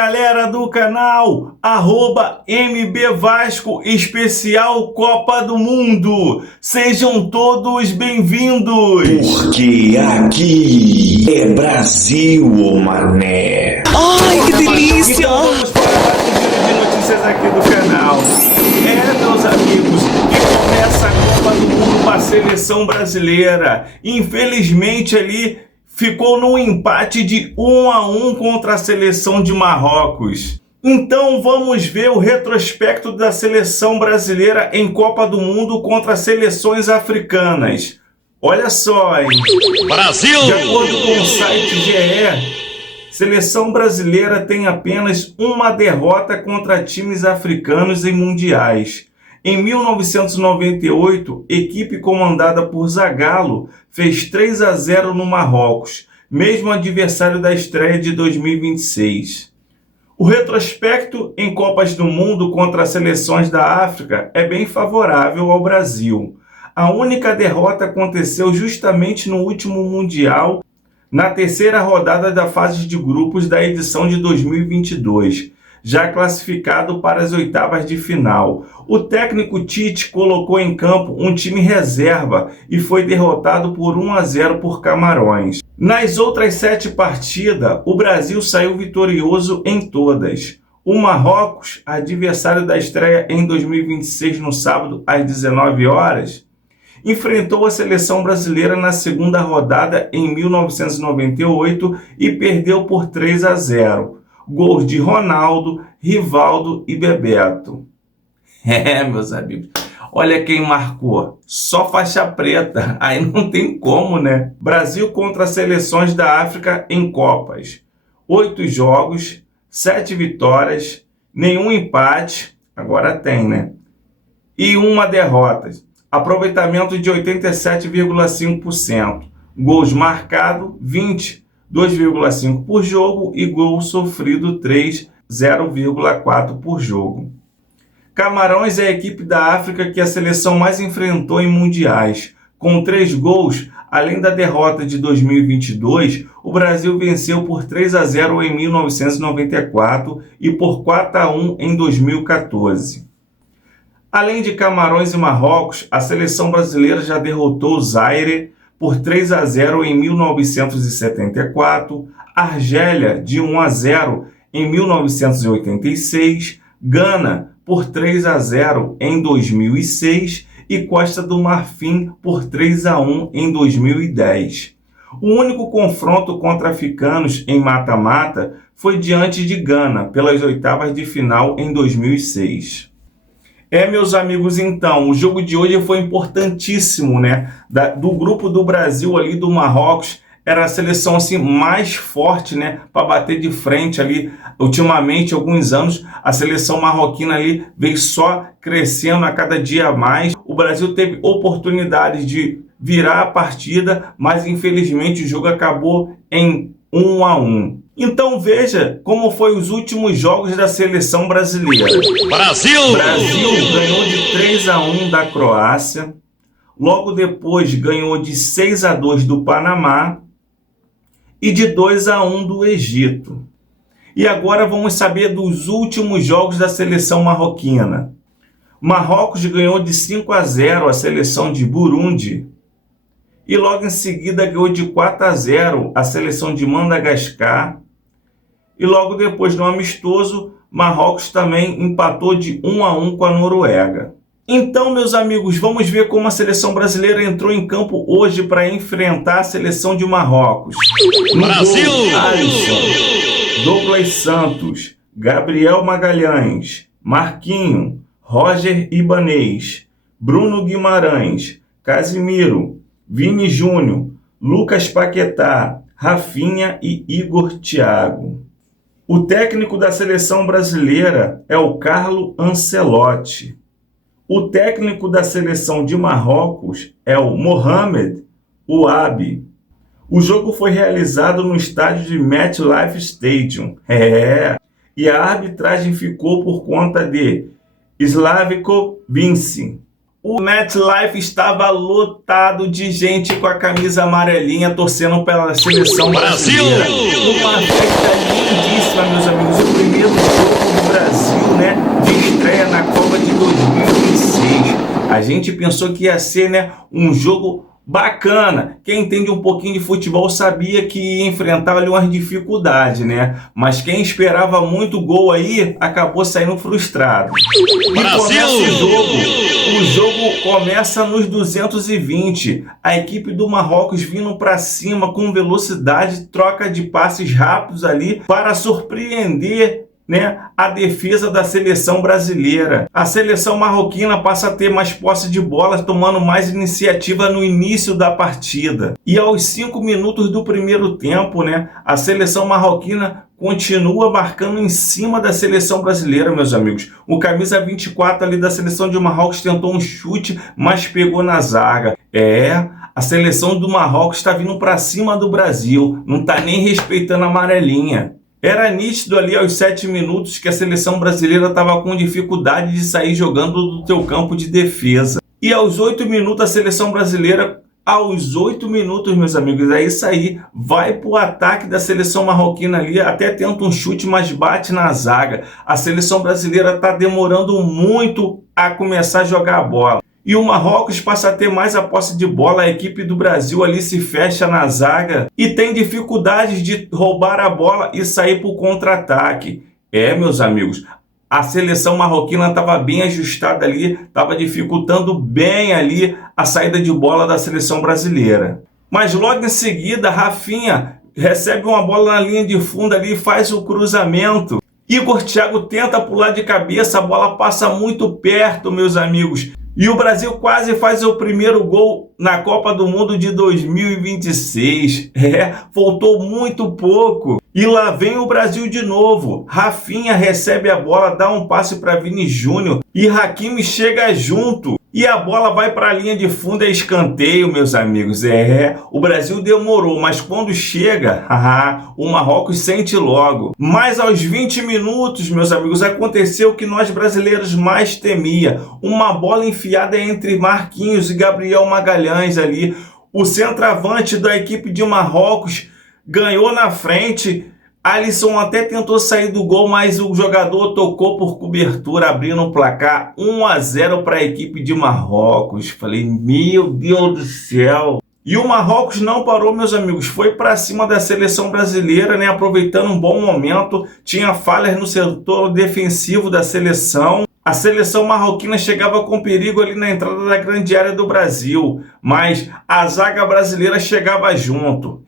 galera do canal @MB Vasco especial Copa do Mundo. Sejam todos bem-vindos. Porque aqui é Brasil, mané. Ai, que delícia! Então vamos para o giro de notícias aqui do canal. Meus amigos, e começa a Copa do Mundo com a seleção brasileira. Infelizmente ali ficou num empate de 1-1 contra a seleção de Marrocos. Então vamos ver o retrospecto da seleção brasileira em Copa do Mundo contra seleções africanas. Olha só, hein? Brasil! De acordo com o site GE, seleção brasileira tem apenas uma derrota contra times africanos em mundiais. Em 1998, equipe comandada por Zagallo fez 3-0 no Marrocos, mesmo adversário da estreia de 2026. O retrospecto em Copas do Mundo contra as seleções da África é bem favorável ao Brasil. A única derrota aconteceu justamente no último Mundial, na terceira rodada da fase de grupos da edição de 2022. Já classificado para as oitavas de final. O técnico Tite colocou em campo um time reserva e foi derrotado por 1-0 por Camarões. Nas outras 7 partidas, o Brasil saiu vitorioso em todas. O Marrocos, adversário da estreia em 2026 no sábado às 19 horas, enfrentou a seleção brasileira na segunda rodada em 1998 e perdeu por 3-0. Gols de Ronaldo, Rivaldo e Bebeto. Meus amigos, olha quem marcou. Só faixa preta, aí não tem como, né? Brasil contra seleções da África em Copas. 8 jogos, 7 vitórias, nenhum empate, agora tem, né? E uma derrota. Aproveitamento de 87,5%. Gols marcados, 20. 2,5 por jogo e gol sofrido 3, 0,4 por jogo. Camarões é a equipe da África que a seleção mais enfrentou em mundiais. Com 3 gols, além da derrota de 2022, o Brasil venceu por 3-0 em 1994 e por 4-1 em 2014. Além de Camarões e Marrocos, a seleção brasileira já derrotou o Zaire por 3-0 em 1974, Argélia de 1-0 em 1986, Gana por 3-0 em 2006 e Costa do Marfim por 3-1 em 2010. O único confronto contra africanos em mata-mata foi diante de Gana, pelas oitavas de final em 2006. Meus amigos, então, o jogo de hoje foi importantíssimo, né? Do grupo do Brasil ali, do Marrocos, era a seleção assim mais forte, né? Para bater de frente ali. Ultimamente, alguns anos, a seleção marroquina ali veio só crescendo a cada dia mais. O Brasil teve oportunidades de virar a partida, mas infelizmente o jogo acabou em 1-1. Então veja como foi os últimos jogos da seleção brasileira. Brasil! Brasil ganhou de 3-1 da Croácia. Logo depois ganhou de 6-2 do Panamá e de 2-1 do Egito. E agora vamos saber dos últimos jogos da seleção marroquina. Marrocos ganhou de 5-0 a seleção de Burundi. E logo em seguida ganhou de 4-0 a seleção de Madagascar. E logo depois, no amistoso, Marrocos também empatou de 1-1 com a Noruega. Então, meus amigos, vamos ver como a seleção brasileira entrou em campo hoje para enfrentar a seleção de Marrocos. Brasil! Alisson, Douglas Santos, Gabriel Magalhães, Marquinho, Roger Ibanez, Bruno Guimarães, Casimiro, Vini Júnior, Lucas Paquetá, Rafinha e Igor Thiago. O técnico da seleção brasileira é o Carlo Ancelotti. O técnico da seleção de Marrocos é o Mohamed Ouabi. O jogo foi realizado no estádio de MetLife Stadium. E a arbitragem ficou por conta de Slavko Vinci. O MetLife estava lotado de gente com a camisa amarelinha torcendo pela seleção brasileira. Uma festa lindíssima, meus amigos. O primeiro jogo do Brasil, né, de estreia na Copa de 2026. A gente pensou que ia ser, né, um jogo bacana. Quem entende um pouquinho de futebol sabia que ia enfrentar ali umas dificuldades, né? Mas quem esperava muito gol aí acabou saindo frustrado. E começa o jogo começa nos 220. A equipe do Marrocos vindo para cima com velocidade, troca de passes rápidos ali para surpreender, né, a defesa da seleção brasileira. A seleção marroquina passa a ter mais posse de bola, tomando mais iniciativa no início da partida. E aos 5 minutos do primeiro tempo, né, a seleção marroquina continua marcando em cima da seleção brasileira, meus amigos. O camisa 24 ali da seleção de Marrocos tentou um chute, mas pegou na zaga. A seleção do Marrocos está vindo para cima do Brasil, não está nem respeitando a amarelinha. Era nítido ali aos 7 minutos que a seleção brasileira estava com dificuldade de sair jogando do seu campo de defesa. E aos 8 minutos a seleção brasileira, aos 8 minutos, meus amigos, é isso aí, vai para o ataque da seleção marroquina ali, até tenta um chute, mas bate na zaga. A seleção brasileira está demorando muito a começar a jogar a bola. E o Marrocos passa a ter mais a posse de bola, a equipe do Brasil ali se fecha na zaga e tem dificuldades de roubar a bola e sair para o contra-ataque. Meus amigos, a seleção marroquina estava bem ajustada ali, estava dificultando bem ali a saída de bola da seleção brasileira. Mas logo em seguida, Rafinha recebe uma bola na linha de fundo ali e faz o cruzamento. Igor Thiago tenta pular de cabeça, a bola passa muito perto, meus amigos. E o Brasil quase faz o primeiro gol na Copa do Mundo de 2026. Faltou muito pouco. E lá vem o Brasil de novo. Rafinha recebe a bola, dá um passe para Vini Júnior e Hakimi chega junto. E a bola vai para a linha de fundo, é escanteio, meus amigos. O Brasil demorou, mas quando chega, o Marrocos sente logo. Mas aos 20 minutos, meus amigos, aconteceu o que nós brasileiros mais temia. Uma bola enfiada entre Marquinhos e Gabriel Magalhães ali. O centroavante da equipe de Marrocos ganhou na frente. Alisson até tentou sair do gol, mas o jogador tocou por cobertura, abrindo o placar 1-0 para a equipe de Marrocos. Falei, meu Deus do céu! E o Marrocos não parou, meus amigos, foi para cima da seleção brasileira, né, aproveitando um bom momento, tinha falhas no setor defensivo da seleção. A seleção marroquina chegava com perigo ali na entrada da grande área do Brasil, mas a zaga brasileira chegava junto.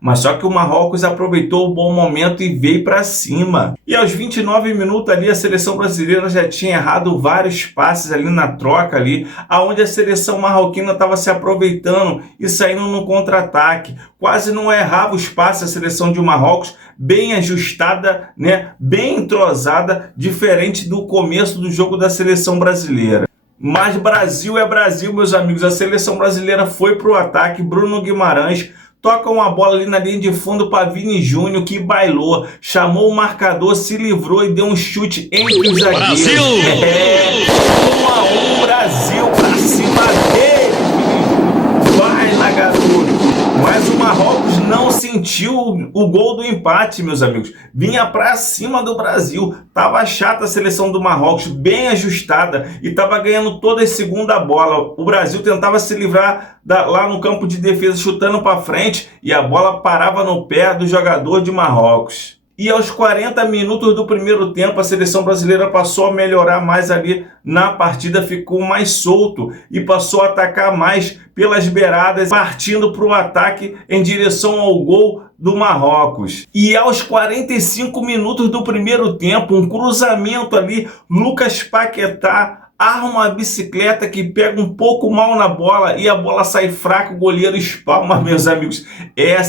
Mas só que o Marrocos aproveitou o bom momento e veio para cima. E aos 29 minutos ali a seleção brasileira já tinha errado vários passes ali na troca ali, aonde a seleção marroquina estava se aproveitando e saindo no contra-ataque. Quase não errava os passes a seleção de Marrocos, bem ajustada, né, bem entrosada, diferente do começo do jogo da seleção brasileira. Mas Brasil é Brasil, meus amigos. A seleção brasileira foi para o ataque. Bruno Guimarães toca uma bola ali na linha de fundo para Vini Júnior, que bailou, chamou o marcador, se livrou e deu um chute entre os zagueiros. Brasil! 1-1 Brasil para cima dele. Vai lá, garoto. Mas o Marrocos não sentiu o gol do empate, meus amigos. Vinha para cima do Brasil. Tava chata a seleção do Marrocos, bem ajustada, e tava ganhando toda a segunda bola. O Brasil tentava se livrar lá no campo de defesa, chutando para frente, e a bola parava no pé do jogador de Marrocos. E aos 40 minutos do primeiro tempo, a seleção brasileira passou a melhorar mais ali na partida, ficou mais solto e passou a atacar mais pelas beiradas, partindo para o ataque em direção ao gol do Marrocos. E aos 45 minutos do primeiro tempo, um cruzamento ali, Lucas Paquetá arma uma bicicleta que pega um pouco mal na bola e a bola sai fraca, o goleiro espalma, meus amigos.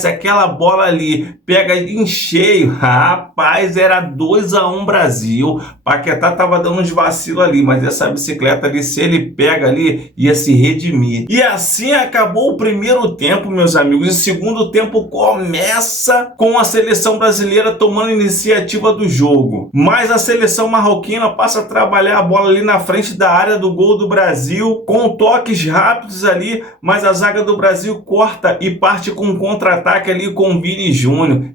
Aquela bola ali, pega em cheio. Rapaz, era 2-1 Brasil. Paquetá tava dando uns vacilos ali, mas essa bicicleta ali, se ele pega ali, ia se redimir. E assim acabou o primeiro tempo, meus amigos. E o segundo tempo começa com a seleção brasileira tomando iniciativa do jogo. Mas a seleção marroquina passa a trabalhar a bola ali na frente da área do gol do Brasil, com toques rápidos ali, mas a zaga do Brasil corta e parte com um contra-ataque ali com o Vini Júnior.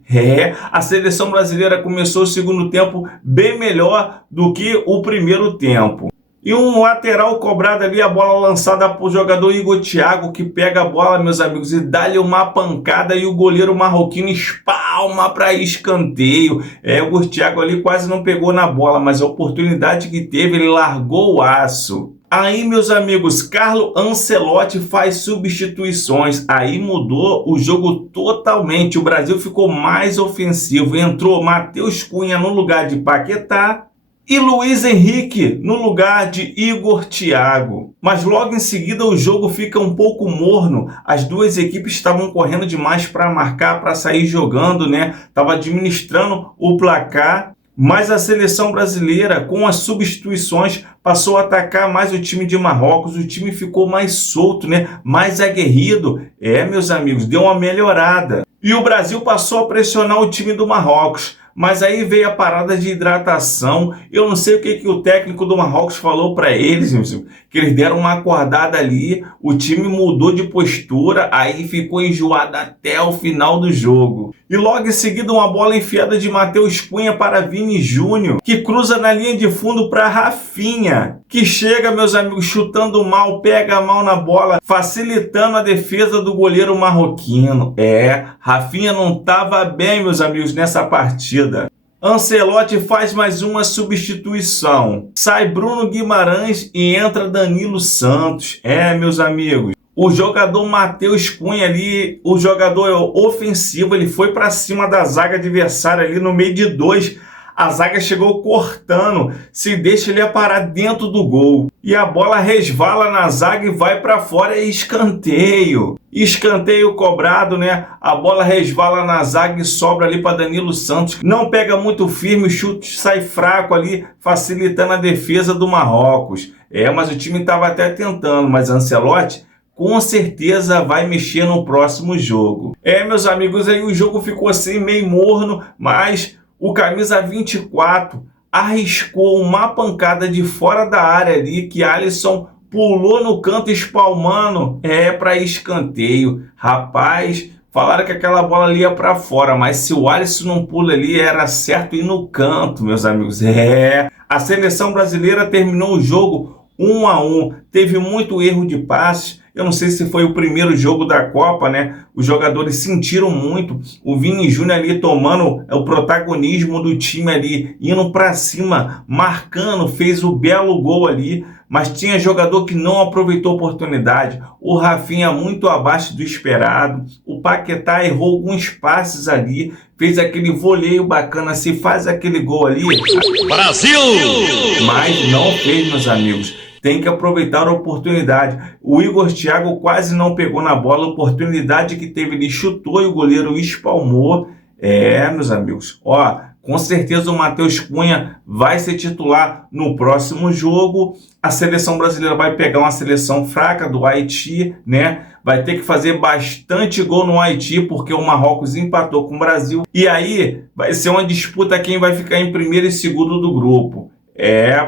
A seleção brasileira começou o segundo tempo bem melhor do que o primeiro tempo. E um lateral cobrado ali, a bola lançada para o jogador Igor Thiago, que pega a bola, meus amigos, e dá-lhe uma pancada e o goleiro marroquino espalma para escanteio. O Igor Thiago ali quase não pegou na bola, mas a oportunidade que teve, ele largou o aço. Aí, meus amigos, Carlo Ancelotti faz substituições. Aí mudou o jogo totalmente. O Brasil ficou mais ofensivo. Entrou Matheus Cunha no lugar de Paquetá e Luiz Henrique no lugar de Igor Thiago. Mas logo em seguida o jogo fica um pouco morno. As duas equipes estavam correndo demais para marcar, para sair jogando, né? Tava administrando o placar. Mas a seleção brasileira, com as substituições, passou a atacar mais o time de Marrocos. O time ficou mais solto, né? Mais aguerrido. Meus amigos, deu uma melhorada. E o Brasil passou a pressionar o time do Marrocos. Mas aí veio a parada de hidratação. Eu não sei o que o técnico do Marrocos falou para eles, que eles deram uma acordada ali, o time mudou de postura, aí ficou enjoado até o final do jogo. E logo em seguida uma bola enfiada de Matheus Cunha para Vini Júnior, que cruza na linha de fundo para Rafinha, que chega, meus amigos, chutando mal, pega mal na bola, facilitando a defesa do goleiro marroquino. Rafinha não estava bem, meus amigos, nessa partida. Ancelotti faz mais uma substituição. Sai Bruno Guimarães e entra Danilo Santos. Meus amigos, o jogador Matheus Cunha ali, o jogador ofensivo, ele foi para cima da zaga adversária ali no meio de dois. A zaga chegou cortando, se deixa ele parar dentro do gol. E a bola resvala na zaga e vai para fora, escanteio. Escanteio cobrado, né? A bola resvala na zaga e sobra ali para Danilo Santos. Não pega muito firme, o chute sai fraco ali, facilitando a defesa do Marrocos. Mas o time estava até tentando, mas Ancelotti com certeza vai mexer no próximo jogo. Meus amigos, aí o jogo ficou assim meio morno, mas o camisa 24 arriscou uma pancada de fora da área ali, que Alisson pulou no canto espalmando, para escanteio. Rapaz, falaram que aquela bola ali ia para fora, mas se o Alisson não pula ali, era certo ir no canto, meus amigos. A seleção brasileira terminou o jogo 1-1, teve muito erro de passes. Eu não sei se foi o primeiro jogo da Copa, né? Os jogadores sentiram muito. O Vini Júnior ali tomando o protagonismo do time ali, indo para cima, marcando, fez o belo gol ali. Mas tinha jogador que não aproveitou a oportunidade. O Rafinha muito abaixo do esperado. O Paquetá errou alguns passes ali, fez aquele voleio bacana, se faz aquele gol ali. Brasil! Mas não fez, meus amigos. Tem que aproveitar a oportunidade. O Igor Thiago quase não pegou na bola. A oportunidade que teve, ele chutou e o goleiro espalmou. Meus amigos. Com certeza o Matheus Cunha vai ser titular no próximo jogo. A seleção brasileira vai pegar uma seleção fraca do Haiti, né? Vai ter que fazer bastante gol no Haiti, porque o Marrocos empatou com o Brasil. E aí vai ser uma disputa quem vai ficar em primeiro e segundo do grupo.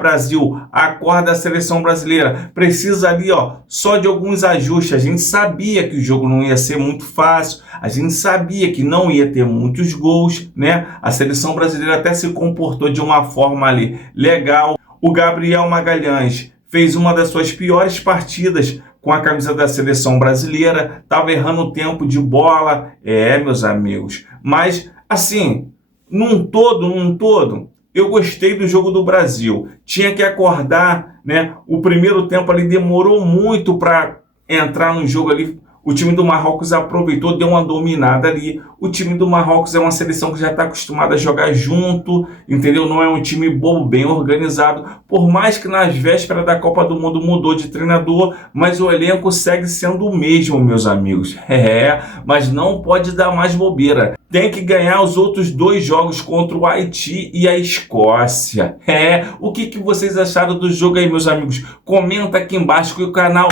Brasil, acorda a seleção brasileira, precisa ali só de alguns ajustes. A gente sabia que o jogo não ia ser muito fácil, a gente sabia que não ia ter muitos gols, né? A seleção brasileira até se comportou de uma forma ali legal. O Gabriel Magalhães fez uma das suas piores partidas com a camisa da seleção brasileira, estava errando o tempo de bola, meus amigos. Mas, assim, num todo, eu gostei do jogo do Brasil. Tinha que acordar, né? O primeiro tempo ali demorou muito para entrar no jogo ali. O time do Marrocos aproveitou, deu uma dominada ali. O time do Marrocos é uma seleção que já está acostumada a jogar junto, entendeu? Não é um time bobo, bem organizado. Por mais que nas vésperas da Copa do Mundo mudou de treinador, mas o elenco segue sendo o mesmo, meus amigos. Mas não pode dar mais bobeira. Tem que ganhar os outros dois jogos contra o Haiti e a Escócia. O que vocês acharam do jogo aí, meus amigos? Comenta aqui embaixo que o canal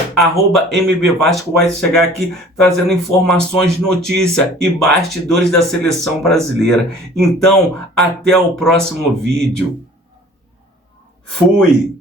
@MBVasco vai chegar aqui trazendo informações, notícias e bastidores da seleção brasileira. Então, até o próximo vídeo. Fui!